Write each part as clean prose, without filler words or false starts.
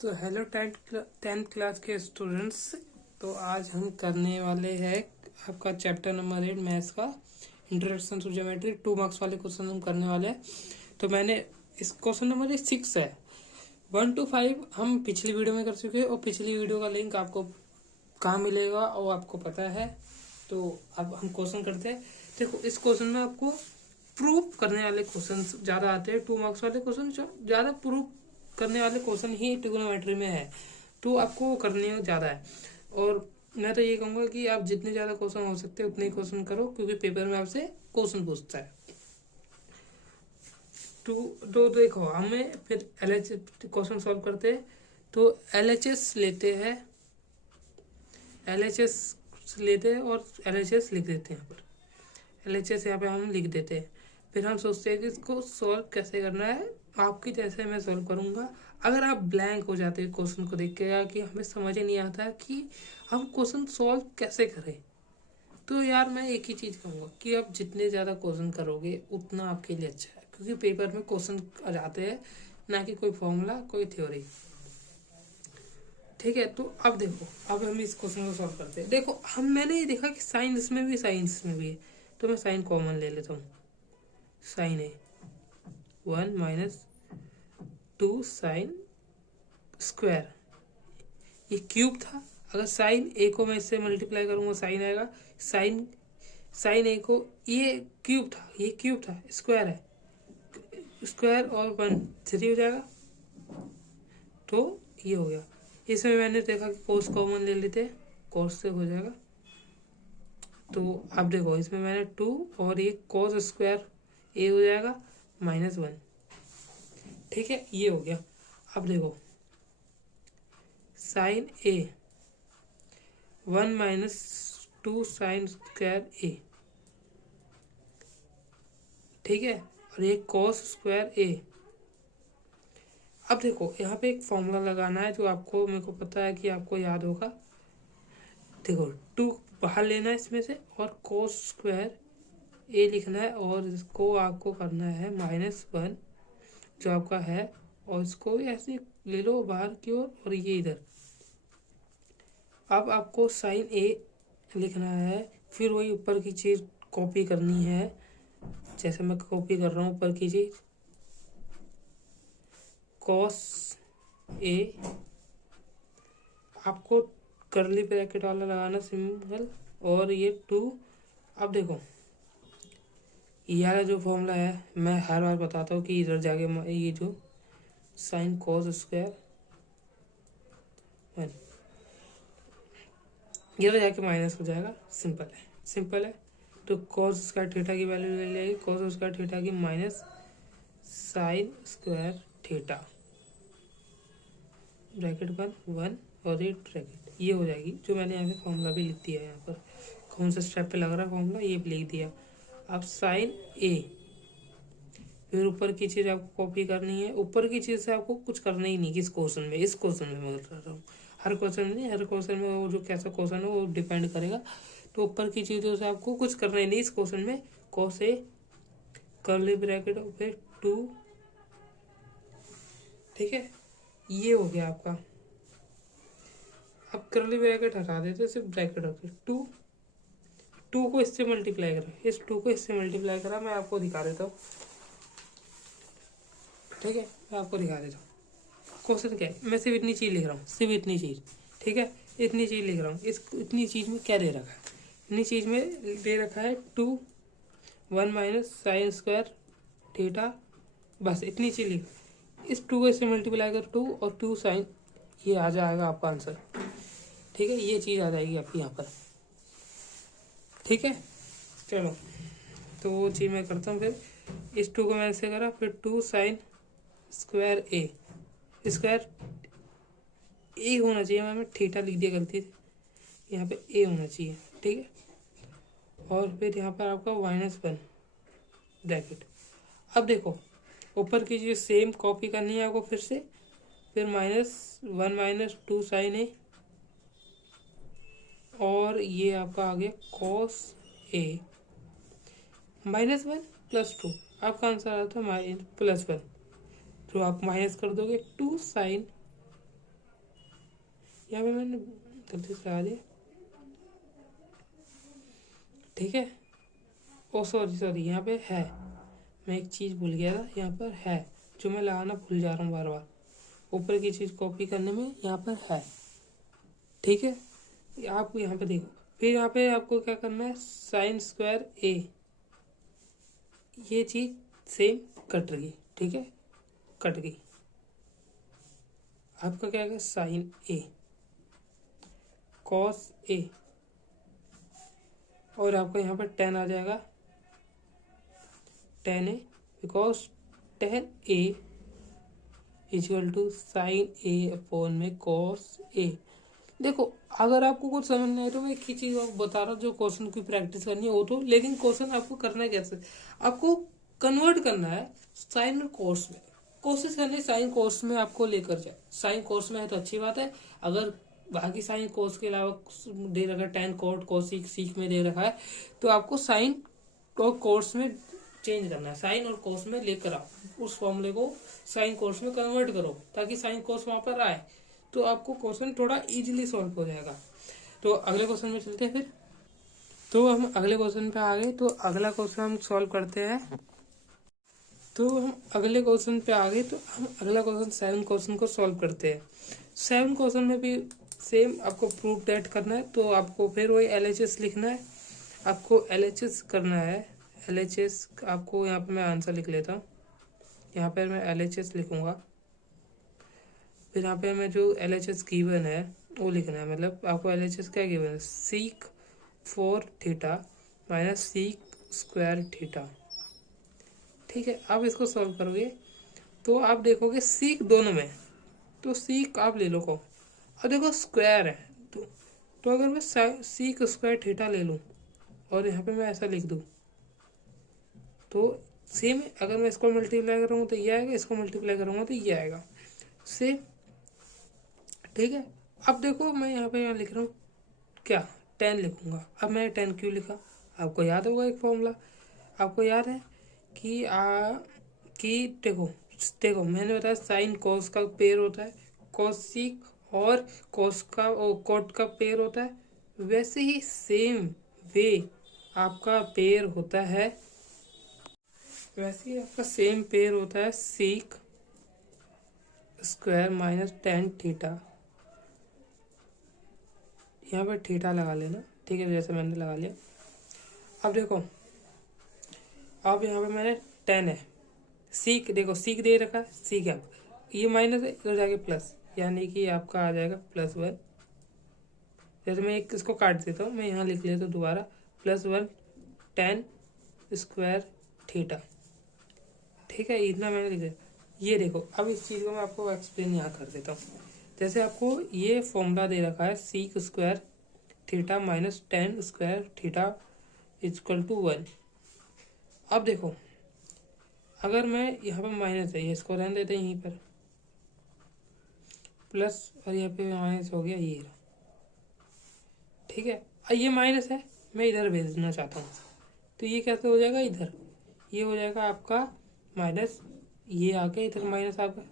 तो hello tenth class के students. तो आज हम करने वाले हैं आपका चैप्टर नंबर 8 मैथ्स का इंट्रोडक्शन टू ज्योमेट्री 2 मार्क्स वाले क्वेश्चन हम करने वाले हैं। तो मैंने इस क्वेश्चन नंबर 6 है 1 to 5 हम पिछली वीडियो में कर चुके हैं और पिछली वीडियो का लिंक आपको कहाँ मिलेगा और आपको पता है। तो अब हम क्वेश्चन करते हैं। देखो इस क्वेश्चन में आपको प्रूफ करने वाले क्वेश्चन ज़्यादा आते हैं। 2 मार्क्स वाले क्वेश्चन ज़्यादा प्रूफ करने वाले क्वेश्चन ही ट्रिग्नोमेट्री में है, तो आपको करने ज़्यादा है। और मैं तो ये कहूँगा कि आप जितने ज़्यादा क्वेश्चन हो सकते हैं उतने ही क्वेश्चन करो, क्योंकि पेपर में आपसे क्वेश्चन पूछता है। तो देखो हमें फिर LHS क्वेश्चन सॉल्व करते हैं। तो LHS लेते हैं, और LHS लिख देते हैं। यहाँ पर LHS यहाँ पे हम लिख देते हैं। फिर हम सोचते हैं कि इसको सॉल्व कैसे करना है। आपकी जैसे मैं सॉल्व करूँगा। अगर आप ब्लैंक हो जाते हैं क्वेश्चन को देख के कि हमें समझ ही नहीं आता कि हम क्वेश्चन सॉल्व कैसे करें, तो यार मैं एक ही चीज़ कहूँगा कि आप जितने ज़्यादा क्वेश्चन करोगे उतना आपके लिए अच्छा है, क्योंकि पेपर में क्वेश्चन आ जाते हैं, ना कि कोई फॉर्मूला कोई थ्योरी। ठीक है, तो अब देखो अब हम इस क्वेश्चन को सॉल्व करते हैं। देखो मैंने ये देखा कि साइंस में भी है, तो मैं साइन कॉमन ले लेता हूँ। साइन ए 1 माइनस 2 साइन स्क्वायर, ये क्यूब था। अगर साइन ए को मैं इससे मल्टीप्लाई करूँगा साइन आएगा। साइन ए को ये क्यूब था स्क्वायर है, स्क्वायर और 1 3 हो जाएगा। तो ये हो गया। इसमें मैंने देखा कि कोस कॉमन ले लेते, कोस से हो जाएगा। तो अब देखो इसमें मैंने 2 और ये कोस स्क्वायर ए हो जाएगा -1। ठीक है, ये हो गया। अब देखो साइन ए 1 माइनस 2 साइन स्क्वायर ए, ठीक है, और ये कॉस स्क्वायर ए। अब देखो यहाँ पे एक फॉर्मूला लगाना है जो आपको, मेरे को पता है कि आपको याद होगा। देखो 2 बाहर लेना है इसमें से और कॉस स्क्वायर ए लिखना है, और इसको आपको करना है -1 जो आपका है, और इसको ऐसे ले लो बाहर की ओर और ये इधर। अब आपको साइन ए लिखना है, फिर वही ऊपर की चीज़ कॉपी करनी है, जैसे मैं कॉपी कर रहा हूँ ऊपर की चीज़। कॉस ए आपको कर्ली ब्रैकेट वाला लगाना सिंबल, और ये 2। अब देखो ये वाला जो फॉर्मूला है मैं हर बार बताता हूँ कि इधर जाके ये जो साइन कॉस स्क्वायर 1 इधर जाके माइनस हो जाएगा। सिंपल है। तो कॉस स्क्वायर थीटा की वैल्यू ले लेगी, कॉस स्क्वायर थीटा की minus sine square theta bracket 1 और ये ब्रैकेट, ये हो जाएगी। जो मैंने यहाँ पे फॉर्मूला भी लिख दिया है, यहाँ पर कौन सा स्टेप पे लग रहा है फॉर्मूला ये भी लिख दिया। अब साइन ए, फिर ऊपर की चीज़ आपको कॉपी करनी है। ऊपर की चीज़ से आपको कुछ करना ही नहीं। इस क्वेश्चन में मैं बता रहा हूँ, हर क्वेश्चन में वो जो कैसा क्वेश्चन है वो डिपेंड करेगा। तो ऊपर की चीज़ों से आपको कुछ करना ही नहीं इस क्वेश्चन में। कॉस ए कर्ली ब्रैकेट फिर 2, ठीक है, ये हो गया आपका। अब कर्ली ब्रैकेट हटा देते, सिर्फ ब्रैकेट होती है। 2 को इससे मल्टीप्लाई करा, इस 2 को इससे मल्टीप्लाई करा, मैं आपको दिखा देता हूँ। ठीक है, मैं आपको दिखा देता हूँ क्वेश्चन क्या है। मैं सिर्फ इतनी चीज़ लिख रहा हूँ, सिर्फ इतनी चीज़। ठीक है, इतनी चीज़ लिख रहा हूँ। इस इतनी चीज़ में क्या दे रखा है, इतनी चीज़ में दे रखा है 2 1 माइनस साइन स्क्वायर थीटा, बस इतनी चीज़ लिख। इस 2 को इससे मल्टीप्लाई कर 2 और 2 साइन, ये आ जाएगा आपका आंसर। ठीक है, ये चीज़ आ जाएगी आपकी यहाँ पर। ठीक है, चलो तो वो चीज़ मैं करता हूँ। फिर इस 2 को मैंने ऐसे करा, फिर 2 साइन स्क्वायर ए, स्क्वायर ए होना चाहिए, मैंने थीटा लिख दिया गलती से, यहाँ पे ए होना चाहिए। ठीक है, और फिर यहाँ पर आपका -1 ब्रैकेट। अब देखो ऊपर की चीज़ सेम कॉपी करनी है आपको फिर से। फिर -1 माइनस 2 साइन ए, और ये आपका आ गया कॉस ए -1 + 2, आपका आंसर आता है +1। तो आप माइनस कर दोगे 2 साइन यहाँ पे मैंने गलती से लगा दिया, ठीक है। ओ सॉरी यहाँ पे है, मैं एक चीज़ भूल गया था, यहाँ पर है जो मैं लगाना भूल जा रहा हूँ बार बार, ऊपर की चीज़ कॉपी करने में यहाँ पर है, ठीक है। आप यहाँ पे देखो, फिर यहाँ पे आपको क्या करना है, साइन स्क्वायर ए, ये चीज़ सेम कट रही, ठीक है, कट गई। आपका क्या है, साइन ए कॉस ए, और आपका यहाँ पर टेन आ जाएगा, tan A, because tan A equal to sine A upon में कॉस ए। देखो अगर आपको कुछ समझ नहीं आए तो मैं एक ही चीज़ आपको बता रहा हूँ, जो क्वेश्चन की प्रैक्टिस करनी है वो तो, लेकिन क्वेश्चन आपको करना है कैसे, आपको कन्वर्ट करना है साइन और कॉस में, कोशिश करनी साइन कॉस में आपको लेकर जाए। साइन कॉस में है तो अच्छी बात है, अगर बाकी साइन कॉस के अलावा दे रखा है टेन कॉट कोसिक सीक में दे रखा है, तो आपको साइन और कॉस में चेंज करना है, साइन और कॉस में लेकर आओ, उस फॉर्मूले को साइन कॉस में कन्वर्ट करो ताकि साइन कॉस वहां पर आए, तो आपको क्वेश्चन थोड़ा इजीली सॉल्व हो जाएगा। तो अगले क्वेश्चन में चलते हैं फिर। तो हम अगले क्वेश्चन पे आ गए, तो अगला क्वेश्चन हम सॉल्व करते हैं। तो हम अगले क्वेश्चन पे आ गए, तो हम अगला क्वेश्चन 7 क्वेश्चन को सॉल्व करते हैं। 7 क्वेश्चन में भी सेम आपको प्रूफ डेट करना है, तो आपको फिर वही LHS लिखना है, आपको LHS करना है। LHS आपको यहाँ पे मैं आंसर लिख लेता हूँ, यहाँ पर मैं LHS लिखूँगा, फिर यहाँ पे मैं जो LHS गिवन है वो लिखना है, मतलब आपको LHS क्या गिवन है, seek 4 theta minus seek square theta, ठीक है। अब इसको सॉल्व करोगे तो आप देखोगे सीक दोनों में, तो सीक आप ले लो को, और देखो स्क्वायर है, तो अगर मैं सीक स्क्वायर थीटा ले लूँ और यहाँ पे मैं ऐसा लिख दूँ, तो सेम अगर मैं इसको मल्टीप्लाई करूँगा तो ये आएगा, इसको मल्टीप्लाई करूँगा तो ये आएगा सेम, ठीक है। अब देखो मैं यहाँ लिख रहा हूँ क्या, 10 लिखूँगा। अब मैं 10 क्यों लिखा, आपको याद होगा एक फॉर्मूला, आपको याद है कि देखो मैंने बताया साइन कॉस का पेयर होता है, कॉसिक और कॉस का कॉट का पेयर होता है, वैसे ही सेम वे आपका पेयर होता है, वैसे ही आपका सेम पेयर होता है सीक स्क्वायर माइनस 10 थीटा, यहाँ पर थीटा लगा लेना, ठीक है, जैसे मैंने लगा लिया। अब देखो अब यहाँ पे मैंने 10 है, सीक देखो सीक दे रखा है, सीक है, ये माइनस है इधर जाके प्लस, यानी कि आपका आ जाएगा +1। जैसे मैं एक इसको काट देता हूँ, मैं यहाँ लिख लेता हूँ दोबारा, +1 10 स्क्वायर थीटा, ठीक है, इतना मैंने लिख दिया। ये देखो अब इस चीज़ को मैं आपको एक्सप्लेन यहाँ कर देता हूँ। जैसे आपको ये फॉर्मूला दे रखा है sec square theta minus 10 square theta equal to 1। अब देखो अगर मैं यहाँ पर माइनस है, इसको रहने देते हैं यहीं पर, प्लस और यहाँ पे माइनस हो गया ये, ठीक है। ये माइनस है, मैं इधर भेजना चाहता हूँ, तो ये कैसे हो जाएगा, इधर ये हो जाएगा आपका माइनस, ये आ गया इधर माइनस आपका,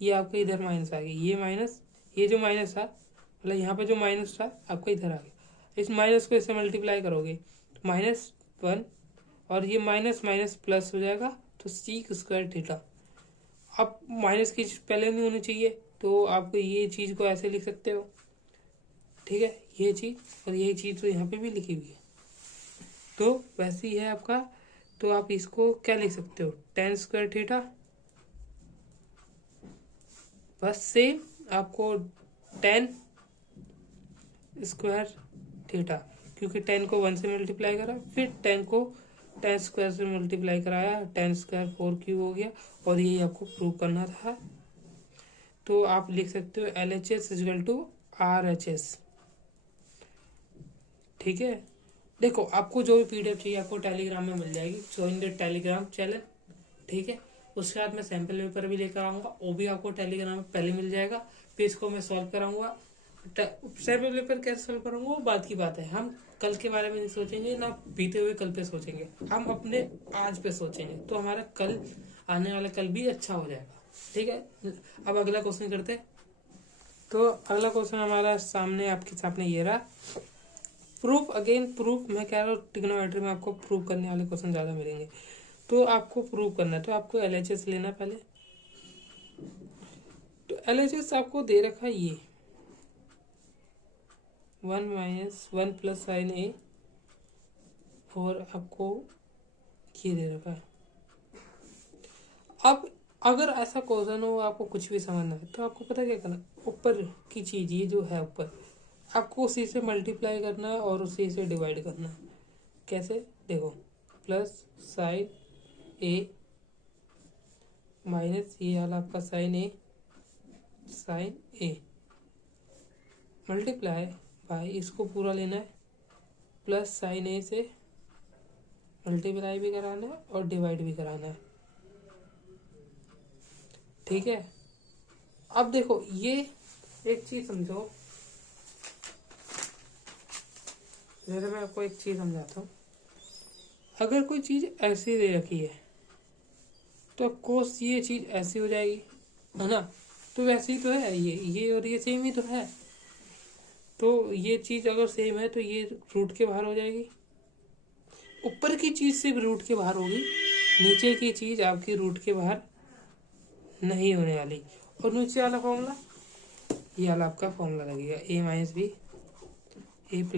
ये आपका इधर माइनस आ गया, ये माइनस, ये जो माइनस था मतलब यहाँ पे जो माइनस था आपका इधर आ गया, इस माइनस को इससे मल्टीप्लाई करोगे तो -1, और ये माइनस माइनस प्लस हो जाएगा, तो सीक स्क्वायर थीटा। अब माइनस की चीज़ पहले नहीं होनी चाहिए, तो आप ये चीज़ को ऐसे लिख सकते हो, ठीक है, ये चीज़ और ये चीज़ तो यहाँ पे भी लिखी हुई है, तो वैसे ही है आपका, तो आप इसको क्या लिख सकते हो, 10 स्क्वायर थीटा, बस सेम आपको 10 स्क्वायर थीटा, क्योंकि 10 को 1 से मल्टीप्लाई करा, फिर 10 को 10 स्क्वायर से मल्टीप्लाई कराया, 10 स्क्वायर 4 क्यूब हो गया, और यही आपको प्रूव करना था। तो आप लिख सकते हो LHS इक्वल टू RHS, ठीक है। देखो आपको जो भी PDF चाहिए आपको टेलीग्राम में मिल जाएगी, ज्वाइन द टेलीग्राम चैनल, ठीक है। उसके बाद मैं सैम्पल पेपर भी लेकर आऊँगा, वो भी आपको टेलीग्राम में पहले मिल जाएगा, फिर इसको मैं सॉल्व कराऊंगा। सैम्पल पेपर कैसे सॉल्व करूँगा वो बात की बात है, हम कल के बारे में नहीं सोचेंगे ना बीते हुए कल पे सोचेंगे, हम अपने आज पे सोचेंगे, तो हमारा कल आने वाला कल भी अच्छा हो जाएगा, ठीक है। अब अगला क्वेश्चन करते हैं। तो अगला क्वेश्चन हमारा सामने आपके सामने ये रहा। प्रूफ, अगेन प्रूफ, मैं कह रहा हूँ ट्रिग्नोमेट्री में आपको प्रूफ करने वाले क्वेश्चन ज़्यादा मिलेंगे। तो आपको प्रूफ करना है, तो आपको LHS लेना पहले। तो LHS आपको दे रखा है ये 1 - 1 + sin A, और आपको ये दे रखा है। अब अगर ऐसा क्वेश्चन हो आपको कुछ भी समझना है तो आपको पता क्या करना, ऊपर की चीज़ ये जो है ऊपर, आपको उसी से मल्टीप्लाई करना है और उसी से डिवाइड करना है। कैसे, देखो, प्लस साइन A माइनस ये वाला आपका साइन A मल्टीप्लाई बाय, इसको पूरा लेना है, प्लस साइन A से मल्टीप्लाई भी कराना है और डिवाइड भी कराना है। ठीक है। अब देखो ये एक चीज समझो, जैसे मैं आपको एक चीज समझाता हूँ। अगर कोई चीज ऐसी दे रखी है तो कोस ये चीज ऐसी हो जाएगी, है ना। तो वैसे ही तो है, ये और ये सेम ही तो है। तो ये चीज अगर सेम है तो ये रूट के बाहर हो जाएगी। ऊपर की चीज सिर्फ रूट के बाहर होगी, नीचे की चीज आपकी रूट के बाहर नहीं होने वाली। और नीचे वाला फॉर्मूला, ये वाला आपका फॉर्मूला लगेगा A - B A + B =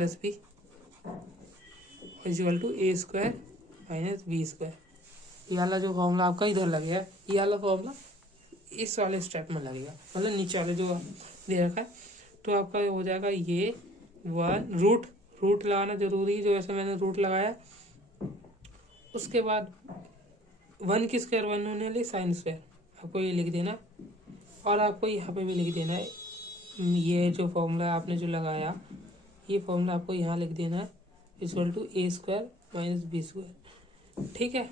A² - B²। ये वाला जो फॉर्मूला आपका इधर लगेगा, ये वाला फॉर्मूला इस वाले स्टेप में लगेगा, मतलब नीचे वाले जो दे रखा है। तो आपका हो जाएगा ये 1 रूट लगाना जरूरी है, जो ऐसे मैंने रूट लगाया। उसके बाद 1 की स्क्वायर 1 होने वाली साइन स्क्वायर, आपको ये लिख देना। और आपको यहाँ पे भी लिख देना है, ये जो फॉर्मूला आपने जो लगाया, ये फॉर्मूला आपको यहाँ लिख देना है = A² - B²। ठीक है।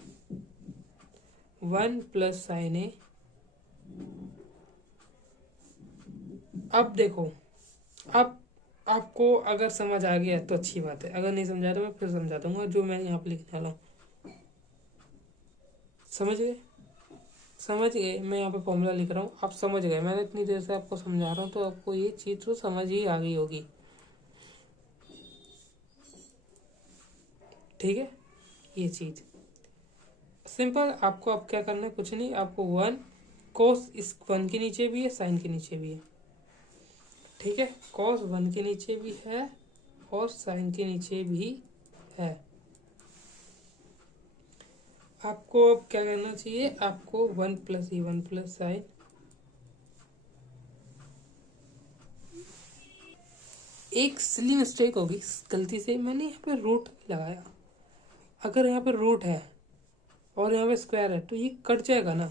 1 + sin A। अब देखो, अब आपको अगर समझ आ गया तो अच्छी बात है, अगर नहीं समझा तो मैं फिर समझा दूंगा जो मैं यहाँ पे लिखने वाला हूँ। समझ गए मैं यहाँ पे फॉर्मूला लिख रहा हूँ, आप समझ गए। मैंने इतनी देर से आपको समझा रहा हूँ तो आपको ये चीज़ तो समझ ही आ गई होगी। ठीक है, ये चीज़ सिंपल। आपको अब क्या करना है, कुछ नहीं, आपको 1 कोस इस 1 के नीचे भी है, साइन के नीचे भी है। ठीक है, कॉस 1 के नीचे भी है और साइन के नीचे भी है। आपको अब क्या करना चाहिए, आपको 1 + E 1 + साइन, एक सिली मिस्टेक होगी, गलती से मैंने यहाँ पे रूट लगाया। अगर यहाँ पे रूट है और यहाँ पे स्क्वायर है तो ये कट जाएगा ना,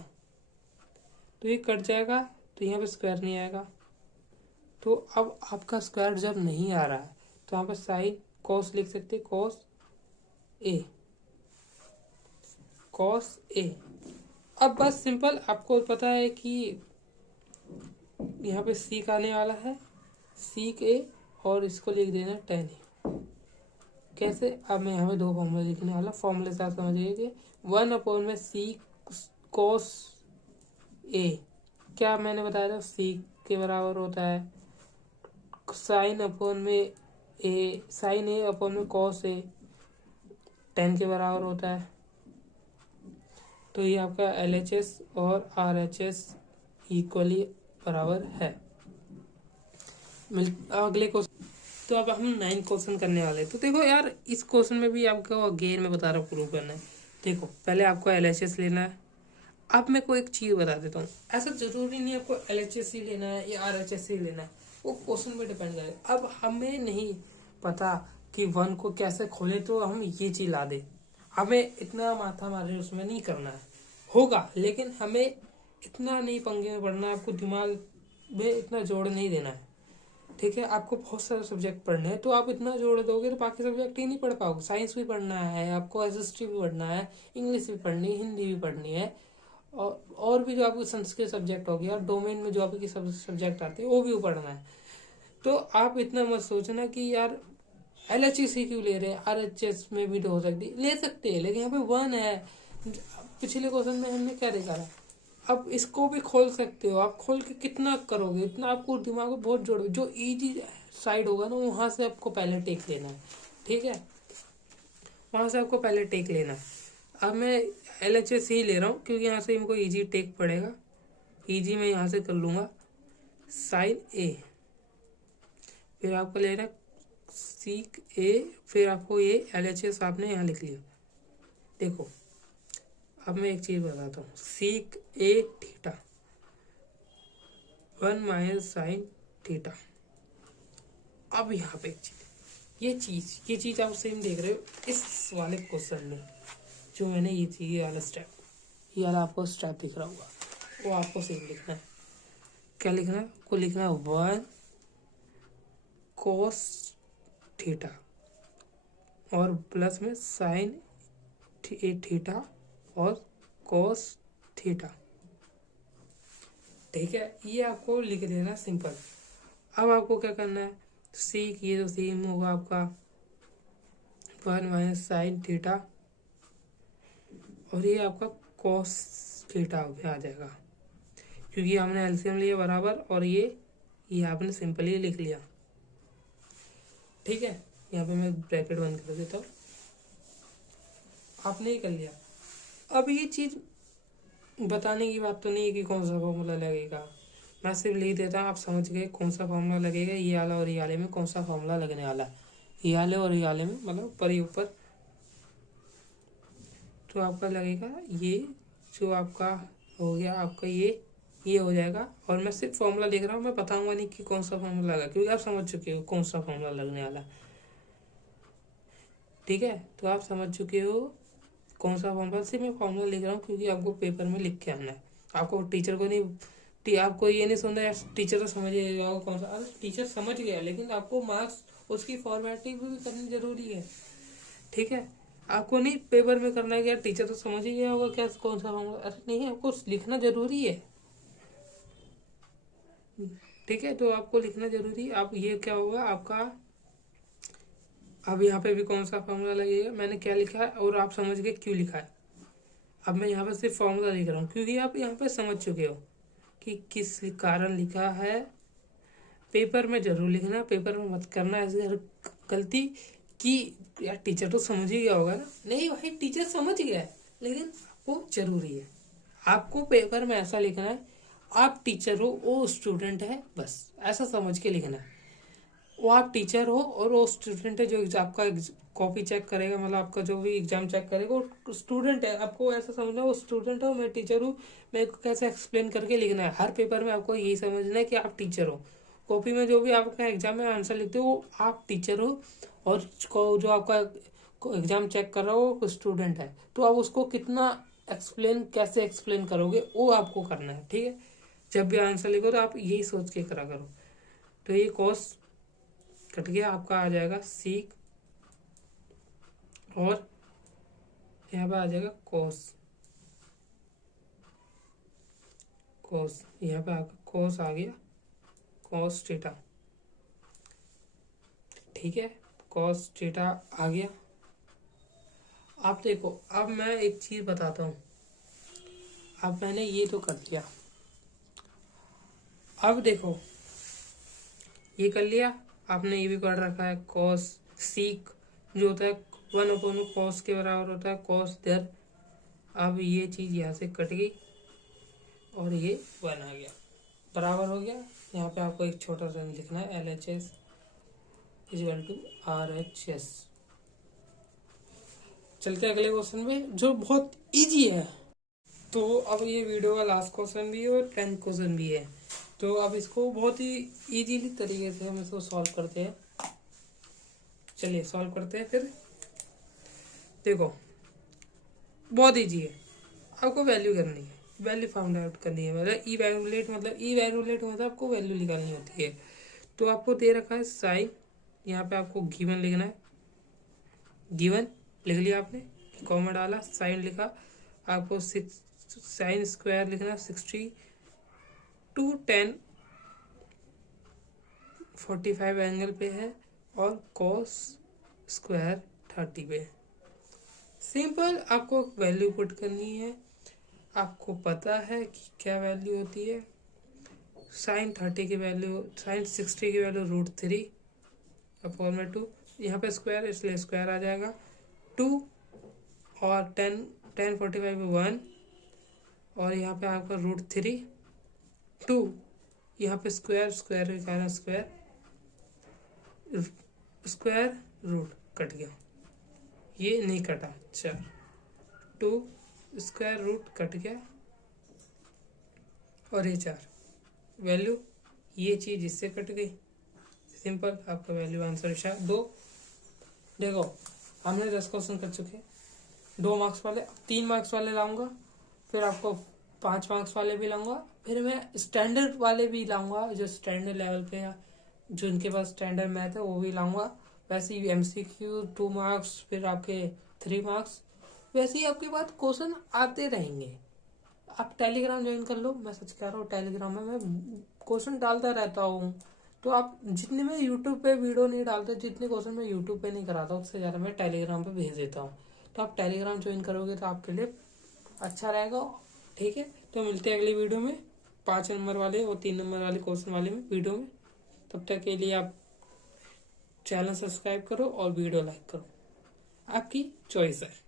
तो ये कट जाएगा, तो यहाँ पे स्क्वायर नहीं आएगा। तो अब आपका स्क्वायर जब नहीं आ रहा है तो यहाँ पे साइन कॉस लिख सकते हैं, कॉस ए। अब बस सिंपल, आपको पता है कि यहाँ पे सीक आने वाला है, सीक ए, और इसको लिख देना tan A। कैसे, अब मैं यहाँ पे 2 फॉर्मूला लिखने वाला, फॉर्मूले से आप समझिए कि 1/c cos A, क्या मैंने बताया था, सीक के बराबर होता है sign A cos A, tan के बराबर होता है। तो ये आपका LHS और RHS इक्वली बराबर है। अगले क्वेश्चन, तो अब हम 9 क्वेश्चन करने वाले हैं। तो देखो यार, इस क्वेश्चन में भी आपको अगेन मैं बता रहा हूँ प्रूव करना है। देखो पहले आपको LHS लेना है। अब मैं कोई एक चीज़ बता देता हूँ, ऐसा जरूरी नहीं आपको LHS ही लेना है या RHS ही लेना है, वो क्वेश्चन पे डिपेंड करेगा। अब हमें नहीं पता कि 1 को कैसे खोले तो हम ये चीज़ ला दे, हमें इतना माथा मारे उसमें नहीं करना है, होगा, लेकिन हमें इतना नहीं पंगे में पड़ना है, आपको दिमाग में इतना जोड़ नहीं देना है। ठीक है, आपको बहुत सारे सब्जेक्ट पढ़ने हैं, तो आप इतना जोड़ दोगे तो बाकी सब्जेक्ट ही नहीं पढ़ पाओगे। साइंस भी पढ़ना है आपको, हिस्ट्री भी पढ़ना है, इंग्लिश भी पढ़नी है, हिंदी भी पढ़नी है, और भी जो आपके संस्कृत सब्जेक्ट हो गया, और डोमेन में जो आपके सब्जेक्ट आते हैं वो भी पढ़ना है। तो आप इतना मत सोचना कि यार LHS ही क्यों ले रहे हैं, RHS में भी तो हो सकती, ले सकते हैं, लेकिन यहाँ पे 1 है। पिछले क्वेश्चन में हमने क्या देखा था, अब इसको भी खोल सकते हो आप, खोल के कितना करोगे, इतना आपको दिमाग में बहुत जोड़ो, जो इजी साइड होगा ना वहाँ से आपको पहले टेक लेना है, ठीक है, वहाँ से आपको पहले टेक लेना है। अब मैं LHS ही ले रहा हूँ क्योंकि यहाँ से इनको इजी टेक पड़ेगा, इजी मैं यहाँ से कर लूँगा साइन ए, फिर आपको लेना सीक ए, फिर आपको ये LHS आपने यहाँ लिख लिया। देखो अब मैं एक चीज़ बताता हूँ, सीक ए थीटा 1 माइनस साइन थीटा। अब यहाँ पे एक चीज़, ये चीज़ आप सेम देख रहे हो इस वाले क्वेश्चन में, जो मैंने ये वाला स्टेप, ये वाला आपको स्टेप दिख रहा होगा, वो आपको सेम लिखना है। क्या लिखना है आपको, लिखना है 1 कोस थीटा और प्लस में साइन थीटा और कोस थीटा, ठीक है, ये आपको लिख देना सिंपल। अब आपको क्या करना है, सीक ये तो सेम होगा आपका 1 माइनस साइन थीटा और ये आपका कॉस थीटा में आ जाएगा, क्योंकि हमने एलसीएम लिया बराबर और ये आपने सिंपली लिख लिया, ठीक है। यहाँ पे मैं ब्रैकेट बंद कर देता हूँ, आपने ही कर लिया। अब ये चीज़ बताने की बात तो नहीं है कि कौन सा फॉर्मूला लगेगा, मैं सिर्फ लिख देता हूँ, आप समझ गए कौन सा फॉर्मूला लगेगा, ये वाला और ये वाले में कौन सा फॉर्मूला लगने वाला है, ये वाले और ये वाले में मतलब ऊपर तो आपका लगेगा ये जो आपका हो गया, आपका ये हो जाएगा। और मैं सिर्फ फॉर्मूला लिख रहा हूँ, मैं बताऊंगा नहीं कि कौन सा फॉर्मूला लगा, क्योंकि आप समझ चुके हो कौन सा फॉर्मूला लगने वाला, ठीक है। तो आप समझ चुके हो कौन सा फॉर्मूला, सिर्फ मैं फॉर्मूला लिख रहा हूँ क्योंकि आपको पेपर में लिख के आना है, आपको टीचर को नहीं, आपको ये नहीं सुनना है टीचर तो समझ जाएगा कौन सा, अरे टीचर समझ गया लेकिन आपको मार्क्स उसकी फॉर्मेटिंग भी करनी जरूरी है, ठीक है। आपको नहीं पेपर में करना है कि यार टीचर तो समझ ही गया होगा क्या कौन सा फॉर्मूला, अरे नहीं, आपको लिखना जरूरी है, ठीक है। तो आपको लिखना जरूरी है। आप ये क्या होगा आपका, अब यहाँ पे भी कौन सा फॉर्मूला लगेगा, मैंने क्या लिखा है और आप समझ गए क्यों लिखा है। अब मैं यहाँ पे सिर्फ फॉर्मूला लिख रहा हूँ क्योंकि आप यहाँ पे समझ चुके हो कि किस कारण लिखा है। पेपर में जरूर लिखना, पेपर में मत करना ऐसे गलती कि यार टीचर तो समझ ही गया होगा ना, नहीं भाई टीचर समझ गया है लेकिन वो जरूरी है, आपको पेपर में ऐसा लिखना है आप टीचर हो वो स्टूडेंट है, बस ऐसा समझ के लिखना है। वो आप टीचर हो और वो स्टूडेंट है जो आपका कॉपी चेक करेगा, मतलब आपका जो भी एग्जाम चेक करेगा वो स्टूडेंट है, आपको ऐसा समझना है वो स्टूडेंट हो, मैं टीचर हूँ, मैं कैसे एक्सप्लेन करके लिखना है। हर पेपर में आपको यही समझना है कि आप टीचर हो, कॉपी में जो भी आपका एग्जाम में आंसर लिखते हो वो आप टीचर हो और जो आपका एग्जाम चेक कर रहा हो वो स्टूडेंट है, तो आप उसको कितना एक्सप्लेन, कैसे एक्सप्लेन करोगे वो आपको करना है, ठीक है। जब भी आंसर लिखो तो आप यही सोच के करा करो। तो ये कॉस कट गया, आपका आ जाएगा सीक और यहाँ पे आ जाएगा कॉस, कॉस यहाँ पे आकर कॉस आ गया, कॉस थीटा, ठीक है, कॉस थीटा आ गया। आप देखो अब मैं एक चीज बताता हूँ, अब मैंने ये तो कर दिया, अब देखो ये कर लिया आपने, ये भी कर रखा है कॉस सीक जो होता है 1/, कॉस के बराबर होता है कॉस देर। अब ये चीज़ यहाँ से कट गई और ये 1 आ गया, बराबर हो गया। यहाँ पे आपको एक छोटा सा लिखना है LHS = RHS। चलते हैं अगले क्वेश्चन में जो बहुत इजी है। तो अब ये वीडियो का लास्ट क्वेश्चन भी है और 10th क्वेश्चन भी है, तो अब इसको बहुत ही इजीली तरीके से हम इसको सॉल्व करते हैं। चलिए सॉल्व करते हैं फिर। देखो बहुत इजी है, आपको वैल्यू करनी है, वैल्यू फाउंड आउट करनी है, मतलब इवैल्यूएट मतलब आपको वैल्यू निकालनी होती है। तो आपको दे रखा है साइन, यहाँ पे आपको गिवन लिखना है, गिवन लिख लिया आपने, कॉमा डाला, साइन लिखा, आपको साइन स्क्वायर लिखना 60 to 10 45 एंगल पे है और कॉस स्क्वायर 30 पे। सिंपल, आपको वैल्यू पुट करनी है, आपको पता है कि क्या वैल्यू होती है? साइन 30 की वैल्यू, साइन 60 की वैल्यू √3 अपॉन में 2, यहाँ पे स्क्वायर इसलिए स्क्वायर आ जाएगा 2 और 10 1 और यहाँ पे आपका √3 2, यहाँ पे स्क्वायर स्क्वायर के कारण स्क्वायर रूट कट गया, ये नहीं कटा, 4 2 स्क्वायर रूट कट गया और ये 4 वैल्यू, ये चीज़ इससे कट गई। सिंपल, आपका वैल्यू आंसर 2। देखो हमने 10 क्वेश्चन कर चुके, 2 मार्क्स वाले, 3 मार्क्स वाले लाऊंगा, फिर आपको 5 मार्क्स वाले भी लाऊंगा, फिर मैं स्टैंडर्ड वाले भी लाऊंगा, जो स्टैंडर्ड लेवल पे है, जो इनके पास स्टैंडर्ड मैथ है वो भी लाऊंगा। वैसे ही MCQ 2 मार्क्स, फिर आपके 3 मार्क्स, वैसे ही आपके पास क्वेश्चन आते रहेंगे। आप टेलीग्राम ज्वाइन कर लो, मैं सच कह रहा हूँ, टेलीग्राम में मैं क्वेश्चन डालता रहता हूँ। तो आप जितने मैं यूट्यूब पे वीडियो नहीं डालता, जितने क्वेश्चन मैं यूट्यूब पे नहीं कराता, उससे ज़्यादा मैं टेलीग्राम पे भेज देता हूँ। तो आप टेलीग्राम ज्वाइन करोगे तो आपके लिए अच्छा रहेगा। ठीक है, तो मिलते हैं अगली वीडियो में 5 नंबर वाले और 3 नंबर वाले क्वेश्चन वाले में वीडियो में। तब तक के लिए आप चैनल सब्सक्राइब करो और वीडियो लाइक करो, आपकी चॉइस है।